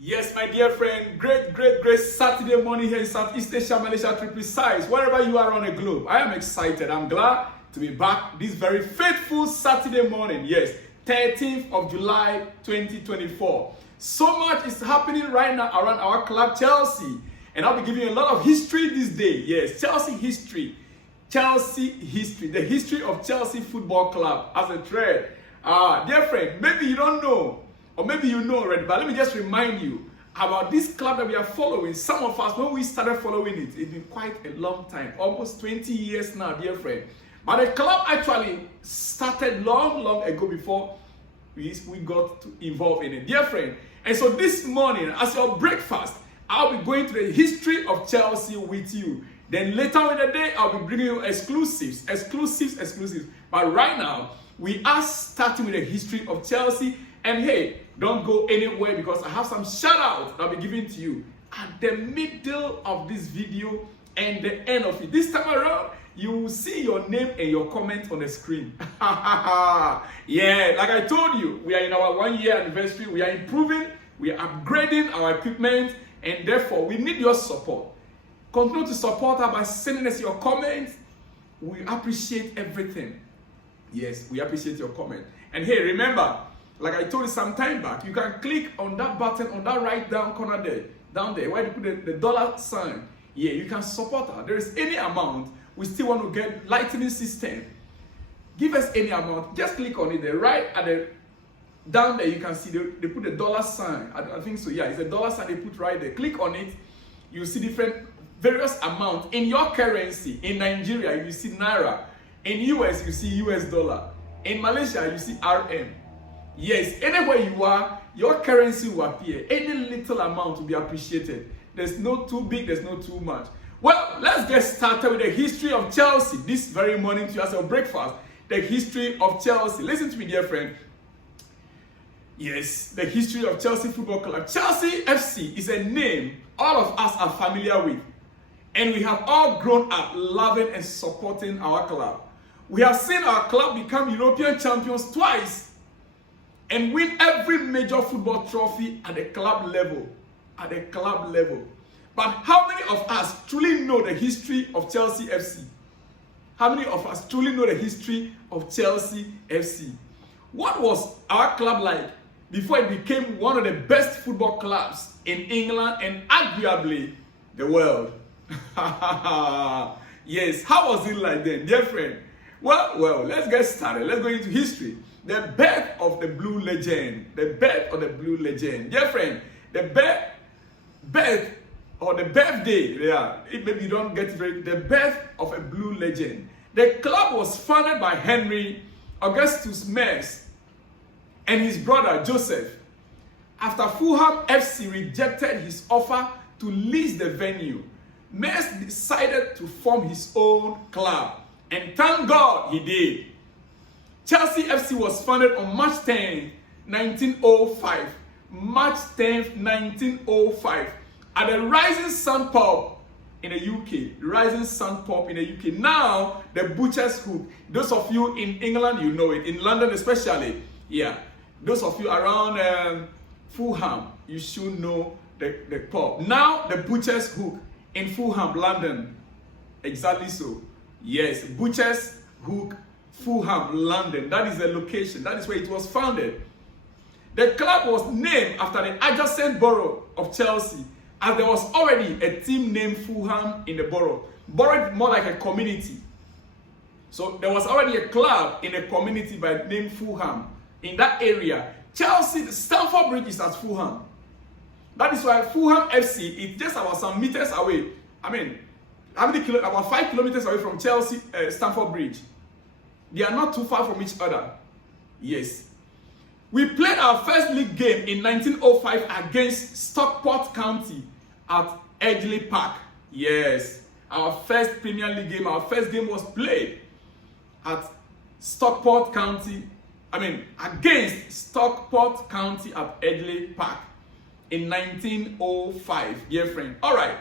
Yes, my dear friend, great Saturday morning here in Southeast Asia, Malaysia, to be precise. Wherever you are on the globe, I am excited. I'm glad to be back this very faithful Saturday morning. Yes, 13th of July, 2024. So much is happening right now around our club, Chelsea. And I'll be giving you a lot of history this day. Yes, Chelsea history. Chelsea history. The history of Chelsea Football Club as a thread. Dear friend, maybe you don't know, or maybe you know already, but let me just remind you about this club that we are following. Some of us, when we started following it, it's been quite a long time, almost 20 years now, dear friend. But the club actually started long ago before we got to involve in it, dear friend. And so this morning, as your breakfast, I'll be going to the history of Chelsea with you. Then later in the day, I'll be bringing you exclusives. But right now, we are starting with the history of Chelsea. And hey, don't go anywhere because I have some shout outs I'll be giving to you at the middle of this video and the end of it. This time around, you will see your name and your comment on the screen. Yeah, like I told you, we are in our 1 year anniversary. We are improving, we are upgrading our equipment, and therefore we need your support. Continue to support us by sending us your comments. We appreciate everything. Yes, we appreciate your comment. And hey, remember, like I told you some time back, you can click on that button on that right down corner there, down there, where you put the dollar sign. Yeah, you can support us. There is any amount. We still want to get lightning system. Give us any amount. Just click on it there, right at the down there. You can see they put the dollar sign. I think so. Yeah, it's a dollar sign they put right there. Click on it. You see different various amounts in your currency. In Nigeria, you see naira. In US, you see US dollar. In Malaysia, you see RM. Yes, anywhere you are, your currency will appear. Any little amount will be appreciated. There's no too big, there's no too much. Well, let's get started with the history of Chelsea. This very morning to you as your breakfast, the history of Chelsea. Listen to me, dear friend. Yes, the history of Chelsea Football Club. Chelsea FC is a name all of us are familiar with. And we have all grown up loving and supporting our club. We have seen our club become European champions twice and win every major football trophy at the club level. But how many of us truly know the history of Chelsea FC? How many of us truly know the history of Chelsea FC? What was our club like before it became one of the best football clubs in England and arguably the world? Yes, how was it like then, dear friend? Well, let's get started. Let's go into history. The birth of the blue legend. Dear friend, the birth or the birthday, yeah, maybe you don't get it right, the birth of a blue legend. The club was founded by Henry Augustus Mers and his brother Joseph after Fulham FC rejected his offer to lease the venue. Mers decided to form his own club, and thank God he did. Chelsea FC was founded on March 10, 1905. March 10, 1905. At the Rising Sun pub in the UK. Rising Sun pub in the UK. Now, the Butcher's Hook. Those of you in England, you know it. In London especially. Yeah. Those of you around Fulham, you should know the pub. Now, the Butcher's Hook in Fulham, London. Exactly so. Yes, Butcher's Hook, Fulham, London. That is the location. That is where it was founded. The club was named after the adjacent borough of Chelsea, as there was already a team named Fulham in the borough. Borough more like a community. So there was already a club in a community by name Fulham in that area. Chelsea, the Stamford Bridge is at Fulham. That is why Fulham FC is just about some meters away. I mean, about 5 kilometers away from Chelsea, Stamford Bridge. They are not too far from each other. Yes. We played our first league game in 1905 against Stockport County at Edgley Park. Yes. Our first Premier League game, our first game was played at Stockport County. Against Stockport County at Edgley Park in 1905, dear friend. All right.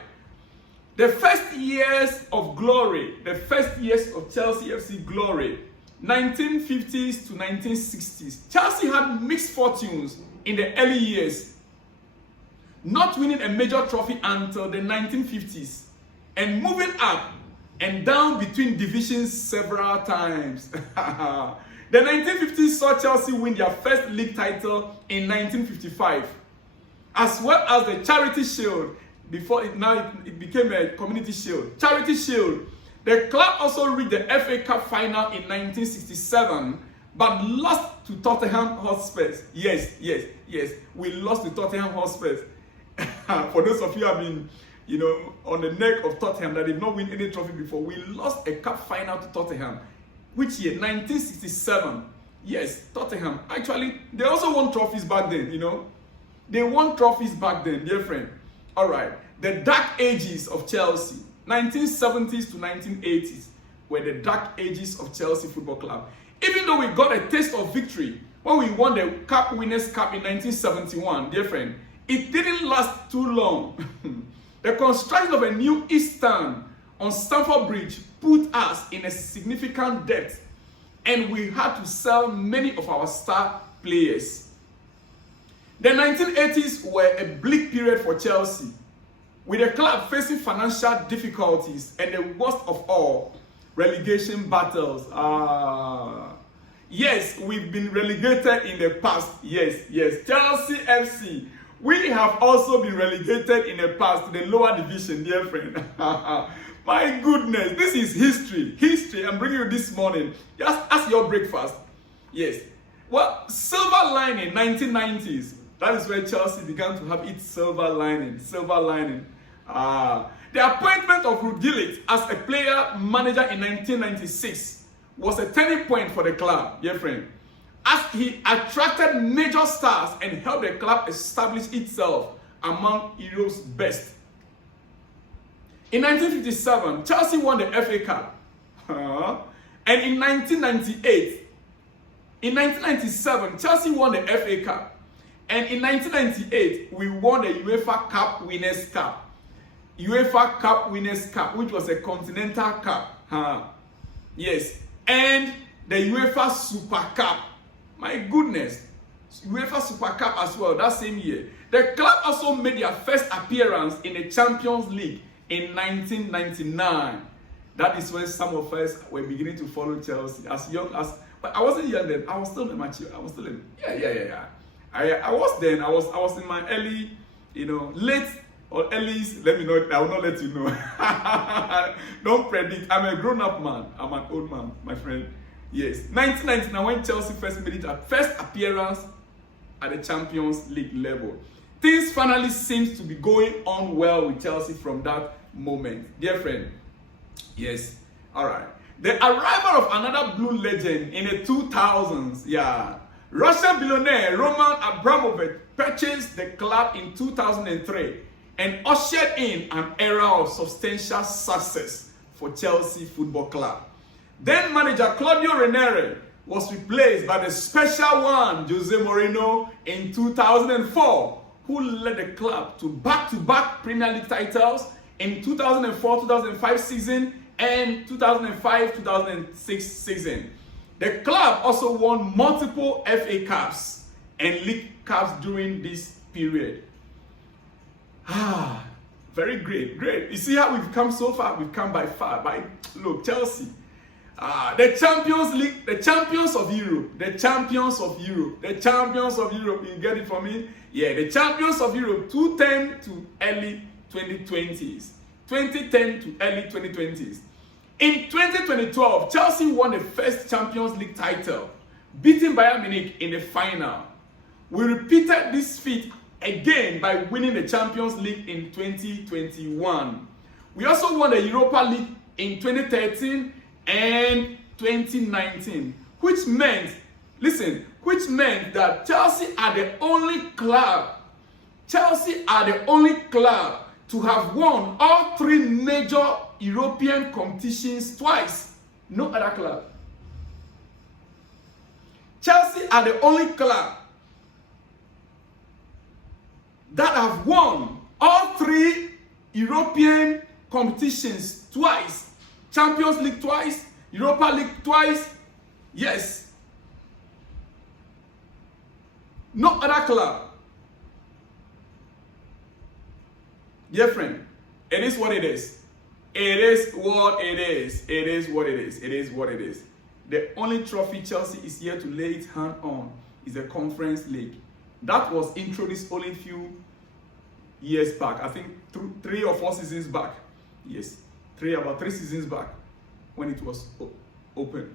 The first years of glory, the first years of Chelsea FC glory, 1950s to 1960s. Chelsea had mixed fortunes in the early years. not winning a major trophy until the 1950s, and moving up and down between divisions several times. The 1950s saw Chelsea win their first league title in 1955, as well as the Charity Shield. Before it became a Community Shield. Charity Shield. The club also reached the FA Cup final in 1967, but lost to Tottenham Hotspurs. Yes. We lost to Tottenham Hotspurs. For those of you who have been, on the neck of Tottenham that did not win any trophy before, we lost a cup final to Tottenham. Which year? 1967. Yes, Tottenham. Actually, they also won trophies back then, They won trophies back then, dear friend. All right. The dark ages of Chelsea, 1970s to 1980s, were the dark ages of Chelsea Football Club. Even though we got a taste of victory when we won the Cup Winners' Cup in 1971, dear friend, it didn't last too long. The construction of a new East Stand on Stamford Bridge put us in a significant debt, and we had to sell many of our star players. The 1980s were a bleak period for Chelsea, with the club facing financial difficulties and the worst of all, relegation battles. Yes, we've been relegated in the past. Yes. Chelsea FC. We have also been relegated in the past to the lower division, dear friend. My goodness, this is history. History I'm bringing you this morning. Just as your breakfast. Yes. Well, silver lining, 1990s. That is where Chelsea began to have its silver lining. The appointment of Ruud Gullit as a player manager in 1996 was a turning point for the club, dear friend, as he attracted major stars and helped the club establish itself among Europe's best. In 1957, Chelsea won the FA Cup. And in 1997, Chelsea won the FA Cup. And in 1998, we won the UEFA Cup Winners' Cup. UEFA Cup Winners' Cup, which was a continental cup. Yes. And the UEFA Super Cup. My goodness. UEFA Super Cup as well, that same year. The club also made their first appearance in the Champions League in 1999. That is when some of us were beginning to follow Chelsea. As young as, but I wasn't young then. I was still immature. I was still in, yeah. I was then. I was in my early, late or early. Let me know. I will not let you know. Don't predict. I'm a grown-up man. I'm an old man, my friend. Yes. 1999, when Chelsea first made its first appearance at the Champions League level. Things finally seems to be going on well with Chelsea from that moment. Dear friend. Yes. All right. The arrival of another blue legend in the 2000s. Yeah. Russian billionaire Roman Abramovich purchased the club in 2003 and ushered in an era of substantial success for Chelsea Football Club. Then manager Claudio Ranieri was replaced by the special one, Jose Mourinho, in 2004, who led the club to back-to-back Premier League titles in 2004-2005 season and 2005-2006 season. The club also won multiple FA Cups and League Cups during this period. Very great. You see how we've come so far? We've come by far. Look, Chelsea. The Champions League, the champions of Europe. You get it for me? Yeah, the champions of Europe, 2010 to early 2020s. 2010 to early 2020s. In 2012, Chelsea won the first Champions League title, beating Bayern Munich in the final. We repeated this feat again by winning the Champions League in 2021. We also won the Europa League in 2013 and 2019, which meant that Chelsea are the only club to have won all three major European competitions twice. No other club. Chelsea are the only club that have won all three European competitions twice. Champions League twice, Europa League twice. Yes. No other club. Dear friend, it is what it is. It is what it is. It is what it is. It is what it is. The only trophy Chelsea is here to lay its hand on is the Conference League. That was introduced only a few years back. I think 3 or 4 seasons back. Yes, about 3 seasons back when it was open.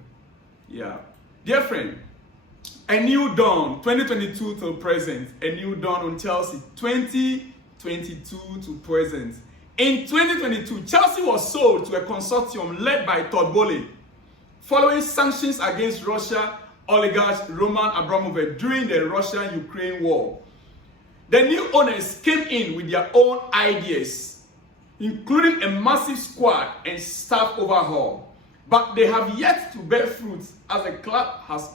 Yeah. Dear friend, a new dawn, 2022 till present. A new dawn on Chelsea, 2022 to present. In 2022, Chelsea was sold to a consortium led by Todd Bowley, following sanctions against Russia oligarch Roman Abramovich during the Russia-Ukraine war. The new owners came in with their own ideas, including a massive squad and staff overhaul. But they have yet to bear fruit as the club has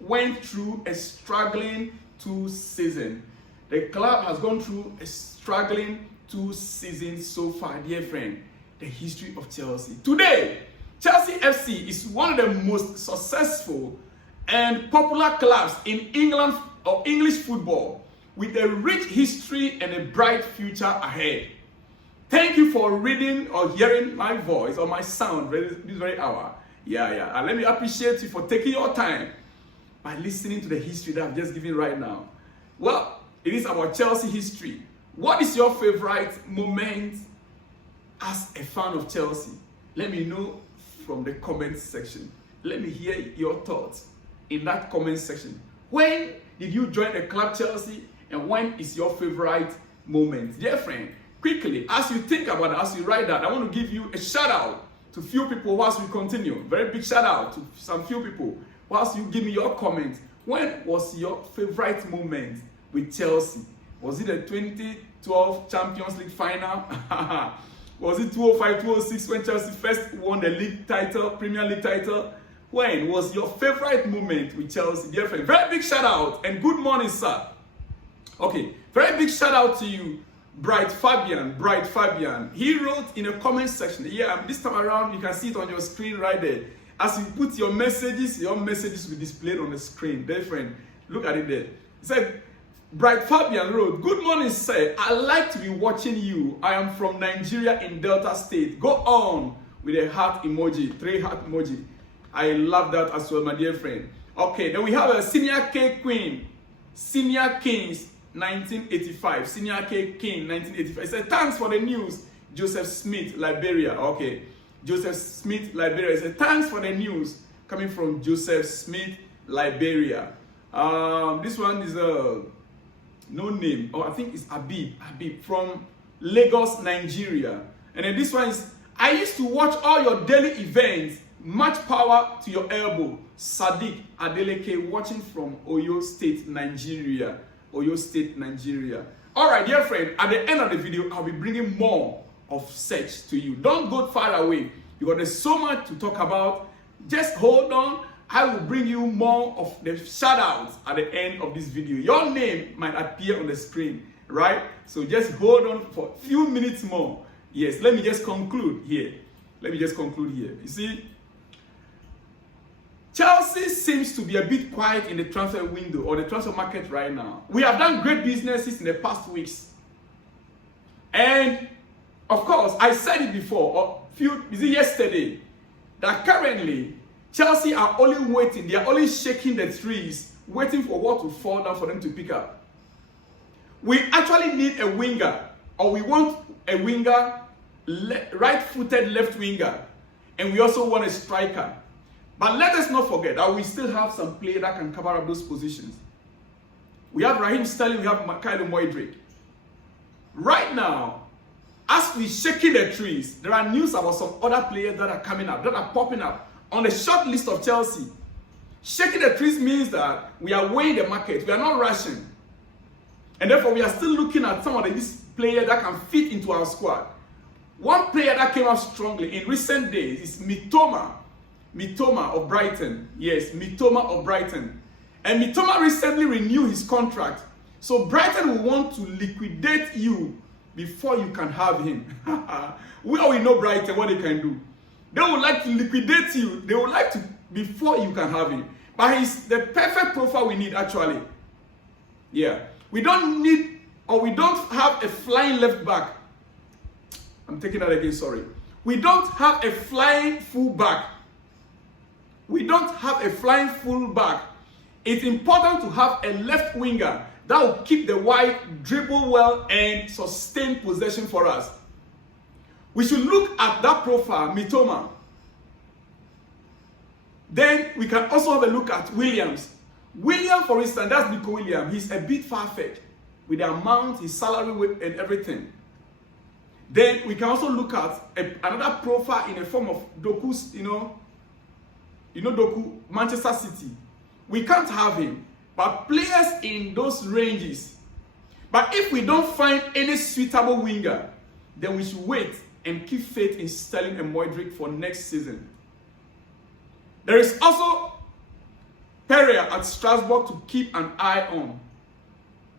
went through a struggling 2 seasons. The club has gone through a struggling 2 seasons so far, dear friend. The history of Chelsea. Today, Chelsea FC is one of the most successful and popular clubs in England or English football, with a rich history and a bright future ahead. Thank you for reading or hearing my voice or my sound this very hour. Yeah. And let me appreciate you for taking your time by listening to the history that I've just given right now. Well, it is about Chelsea history. What is your favorite moment as a fan of Chelsea? Let me know from the comment section. Let me hear your thoughts in that comment section. When did you join the club Chelsea, and when is your favorite moment? Dear friend, quickly, as you think about it, as you write that, I want to give you a shout out to few people whilst we continue. Very big shout out to some few people whilst you give me your comment. When was your favorite moment with Chelsea? Was it the 2012 Champions League final? Was it 2005-2006 when Chelsea first won the league title, Premier League title? When was your favorite moment with Chelsea? Dear friend, very big shout out and good morning, sir. Okay, very big shout out to you, Bright Fabian. He wrote in the comment section. Yeah, this time around you can see it on your screen right there. As you put your messages will be displayed on the screen. Dear friend, look at it there. It said, Bright Fabian wrote, "Good morning, sir. I like to be watching you. I am from Nigeria in Delta State. Go on," with a heart emoji, 3 heart emoji. I love that as well, my dear friend. Okay, then we have a Senior K Queen, Senior Kings 1985. Senior K King 1985. It said, "Thanks for the news, Joseph Smith, Liberia." Okay, Joseph Smith, Liberia. It said, "Thanks for the news," coming from Joseph Smith, Liberia. This one is no name. Oh, I think it's Habib from Lagos, Nigeria. And then this one is, "I used to watch all your daily events. Much power to your elbow. Sadiq Adeleke, watching from Oyo State, Nigeria." Oyo State, Nigeria. All right, dear friend, at the end of the video, I'll be bringing more of such to you. Don't go far away because there's so much to talk about. Just hold on. I will bring you more of the shout outs at the end of this video. Your name might appear on the screen, right? So just hold on for a few minutes more. Yes, let me just conclude here. You see, Chelsea seems to be a bit quiet in the transfer window or the transfer market right now. We have done great businesses in the past weeks. And of course, I said it before, yesterday, that currently Chelsea are only waiting. They are only shaking the trees, waiting for what to fall down for them to pick up. We actually need a winger, or we want a winger, right-footed left winger, and we also want a striker. But let us not forget that we still have some players that can cover up those positions. We have Raheem Sterling, we have Mudryk. Right now, as we shaking the trees, there are news about some other players that are coming up, that are popping up on the short list of Chelsea. Shaking the trees means that we are weighing the market. We are not rushing. And therefore, we are still looking at some of these players that can fit into our squad. One player that came up strongly in recent days is Mitoma of Brighton. Yes, Mitoma of Brighton. And Mitoma recently renewed his contract. So Brighton will want to liquidate you before you can have him. We all know Brighton, what they can do. They would like to liquidate you. They would like to, before you can have him. But he's the perfect profile we need, actually. Yeah. We don't need, or we don't have a flying left back I'm taking that again, sorry. We don't have a flying fullback. We don't have a flying fullback. It's important to have a left winger that will keep the wide, dribble well, and sustain possession for us. We should look at that profile, Mitoma. Then we can also have a look at Williams. William, for instance, that's Nico Williams. He's a bit far-fetched with the amount, his salary, and everything. Then we can also look at another profile in the form of Doku's, you know Doku, Manchester City. We can't have him, but players in those ranges. But if we don't find any suitable winger, then we should wait and keep faith in Sterling and Mudryk for next season. There is also Pereira at Strasbourg to keep an eye on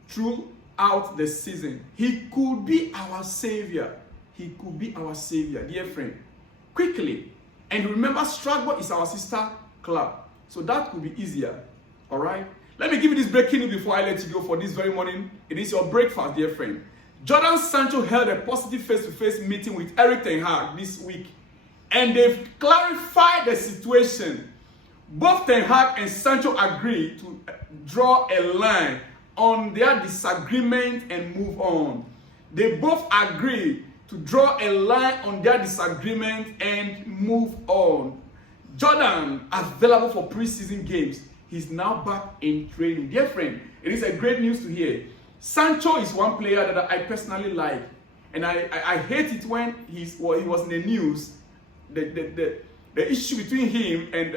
throughout the season. He could be our savior. He could be our savior, dear friend. Quickly. And remember, Strasbourg is our sister club. So that could be easier. All right? Let me give you this breaking news before I let you go for this very morning. It is your breakfast, dear friend. Jadon Sancho held a positive face-to-face meeting with Erik ten Hag this week. And they've clarified the situation. Both Ten Hag and Sancho agreed to draw a line on their disagreement and move on. They both agreed to draw a line on their disagreement and move on. Jordan, available for preseason games, he's now back in training. Dear friend, it is a great news to hear. Sancho is one player that I personally like, and I hate it when he was in the news. The issue between him and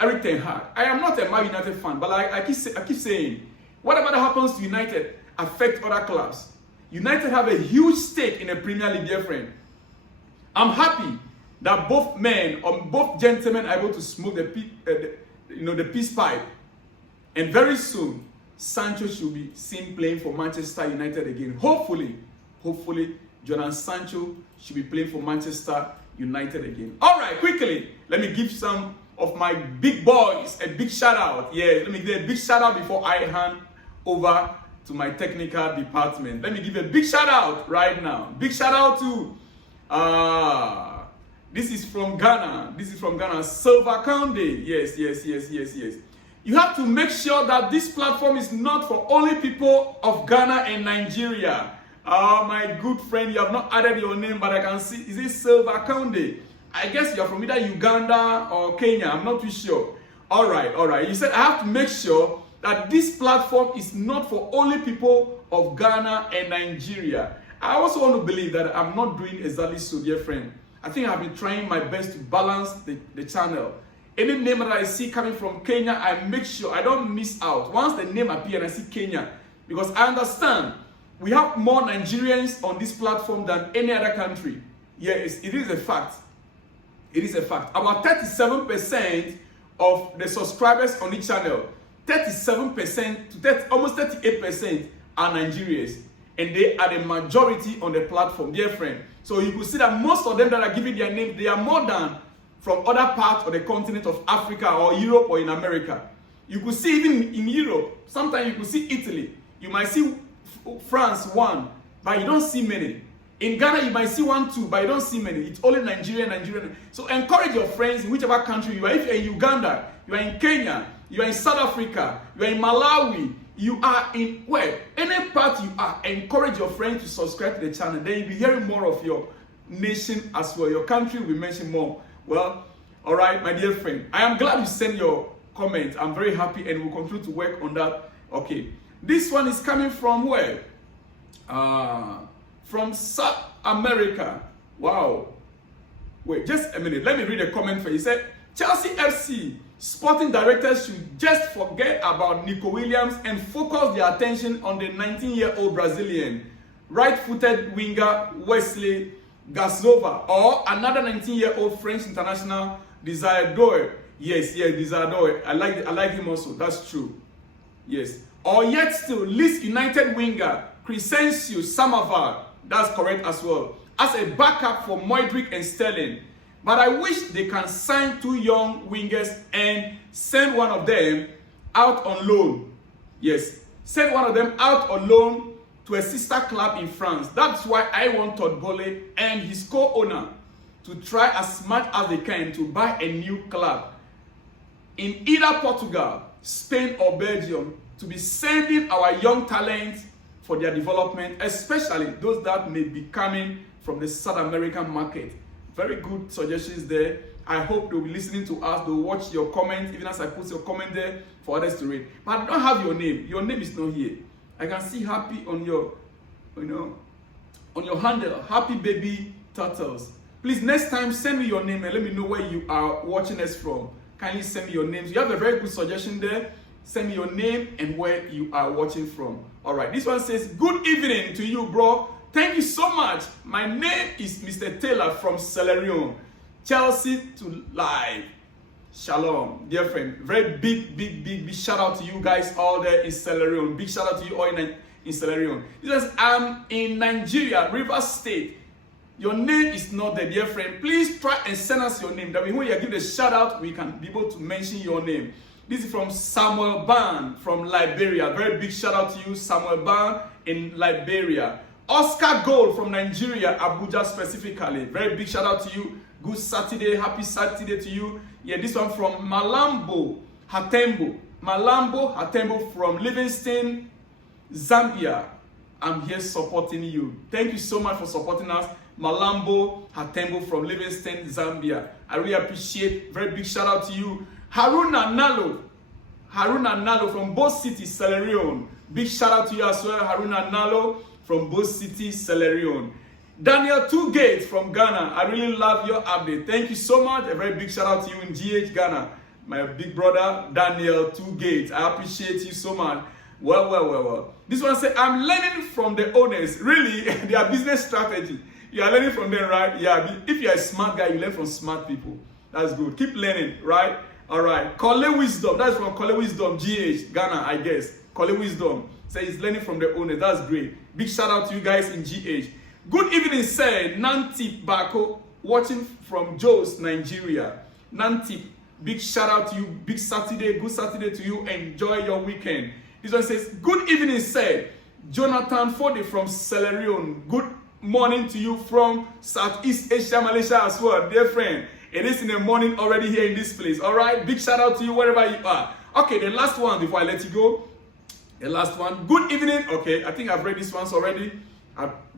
Erik ten Hag. I am not a Man United fan, but I keep saying, whatever that happens to United affects other clubs. United have a huge stake in the Premier League, dear friend. I'm happy that both men or both gentlemen are able to smoke the peace pipe, and very soon Sancho should be seen playing for Manchester United again. Hopefully, Jadon Sancho should be playing for Manchester United again. All right, quickly, let me give some of my big boys a big shout out. Yeah, let me give a big shout out before I hand over to my technical department. Let me give a big shout out right now. Big shout out to this is from Ghana. This is from Ghana. Silva Conde. Yes. You have to make sure that this platform is not for only people of Ghana and Nigeria. My good friend, you have not added your name, but I can see, is it Silva Conde? I guess you're from either Uganda or Kenya. I'm not too sure. All right. You said I have to make sure that this platform is not for only people of Ghana and Nigeria. I also want to believe that I'm not doing exactly so, dear friend. I think I've been trying my best to balance the channel. Any name that I see coming from Kenya, I make sure I don't miss out. Once the name appears and I see Kenya, because I understand we have more Nigerians on this platform than any other country. Yes, it is a fact. It is a fact. About 37% of the subscribers on each channel, 37% to almost 38% are Nigerians. And they are the majority on the platform, dear friend. So you could see that most of them that are giving their name, they are more than from other parts of the continent of Africa or Europe or in America. You could see even in Europe, sometimes you could see Italy. You might see France, one, but you don't see many. In Ghana, you might see one, two, but you don't see many. It's only Nigeria. So encourage your friends in whichever country you are. If you're in Uganda, you are in Kenya, you are in South Africa, you are in Malawi, you are in where? Any part you are, encourage your friends to subscribe to the channel. Then you'll be hearing more of your nation as well. Your country will be mentioned more. Well, all right, my dear friend. I am glad you sent your comment. I'm very happy and we'll continue to work on that. Okay. This one is coming from where? From South America. Wow. Wait, just a minute. Let me read a comment for you. He said, Chelsea FC sporting directors should just forget about Nico Williams and focus their attention on the 19-year-old Brazilian right-footed winger Wesley Gasova or another 19-year-old French international Desire Doe. Yes, Desire Doe. I like him also. That's true. Yes. Or yet still, Leeds United winger Crescencio Samavar. That's correct as well. As a backup for Mudryk and Sterling. But I wish they can sign two young wingers and send one of them out on loan. Yes, send one of them out on loan to a sister club in France. That's why I want Todd Boehly and his co-owner to try as much as they can to buy a new club in either Portugal, Spain, or Belgium to be sending our young talents for their development, especially those that may be coming from the South American market. Very good suggestions there. I hope they'll be listening to us. They'll watch your comments, even as I put your comment there for others to read. But I don't have your name. Your name is not here. I can see happy on your, on your handle. Happy Baby Turtles. Please, next time, send me your name and let me know where you are watching us from. Kindly send me your names. You have a very good suggestion there. Send me your name and where you are watching from. All right. This one says, good evening to you, bro. Thank you so much. My name is Mr. Taylor from Celerion, Chelsea to live. Shalom, dear friend. Very big shout out to you guys all there in Celerion. Big shout out to you all in Celerion. It says, I'm in Nigeria, Rivers State. Your name is not there, dear friend. Please try and send us your name. That way when you give the shout out, we can be able to mention your name. This is from Samuel Ban from Liberia. Very big shout out to you, Samuel Ban in Liberia. Oscar Gold from Nigeria, Abuja specifically. Very big shout out to you. Good Saturday, happy Saturday to you. Yeah, this one from Malambo Hatembo. Malambo Hatembo from Livingston, Zambia. I'm here supporting you. Thank you so much for supporting us. Malambo Hatembo from Livingston, Zambia. I really appreciate. Very big shout out to you. Haruna Nalo from Both City, Celerion. Big shout out to you as well, Haruna Nalo from Both City, Celerion. Daniel Two Gates from Ghana. I really love your update. Thank you so much. A very big shout out to you in GH, Ghana. My big brother, Daniel Two Gates. I appreciate you so much. Well. This one says, I'm learning from the owners. Really, their business strategy. You are learning from them, right? Yeah, if you're a smart guy, you learn from smart people. That's good. Keep learning, right? All right. Kole Wisdom. That's from Kole Wisdom, GH, Ghana, I guess. Kole Wisdom. So he's learning from the owners. That's great. Big shout out to you guys in GH. Good evening, sir. Nantip Bako, watching from Jos, Nigeria. Nantip, big shout out to you. Big Saturday, good Saturday to you. Enjoy your weekend. This one says, good evening, sir. Jonathan Fode from Celerion. Good morning to you from Southeast Asia, Malaysia as well, dear friend. It is in the morning already here in this place. All right, big shout out to you wherever you are. Okay, the last one before I let you go. The last one. Good evening. Okay, I think I've read this once already.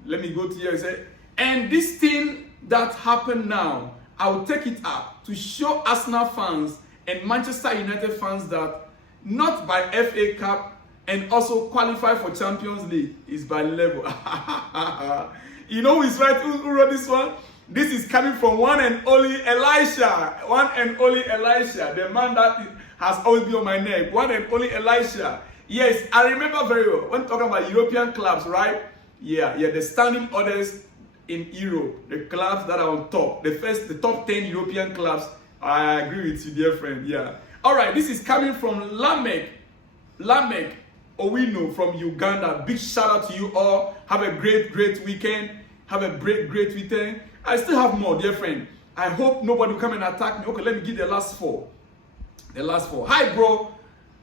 Let me go to here and say, and this thing that happened now, I will take it up to show Arsenal fans and Manchester United fans that not by FA Cup and also qualify for Champions League is by level. You know who is right? Who wrote this one? This is coming from one and only Elisha. One and only Elisha, the man that has always been on my neck. One and only Elisha. Yes, I remember very well when talking about European clubs, right? Yeah, the standing orders in Europe, the clubs that are on top, the top 10 European clubs. I agree with you, dear friend. Yeah. All right, this is coming from Lamek Owino from Uganda. Big shout out to you all. Have a great weekend. Have a great weekend. I still have more, dear friend. I hope nobody will come and attack me. Okay, let me give the last four. Hi, bro.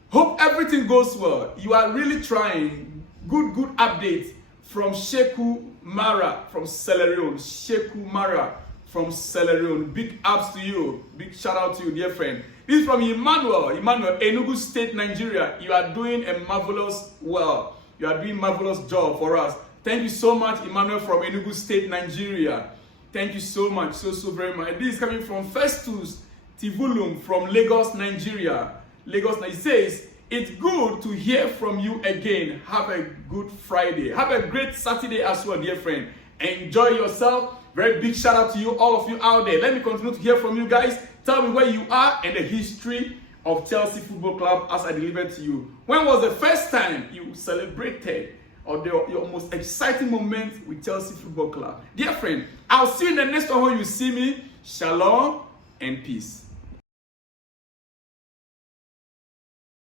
Hope everything goes well. You are really trying. Good updates from Sheku Mara from Celerion. Sheku Mara from Celerion. Big ups to you. Big shout out to you, dear friend. This is from Emmanuel, Enugu State, Nigeria. You are doing a marvelous You are doing marvelous job for us. Thank you so much, Emmanuel from Enugu State, Nigeria. Thank you so much, so very much. This is coming from Festus Tivulum from Lagos, Nigeria. It says, it's good to hear from you again. Have a good Friday. Have a great Saturday as well, dear friend. Enjoy yourself. Very big shout out to you, all of you out there. Let me continue to hear from you guys. Tell me where you are and the history of Chelsea Football Club as I delivered to you. When was the first time you celebrated or your most exciting moment with Chelsea Football Club? Dear friend, I'll see you in the next one when you see me. Shalom and peace.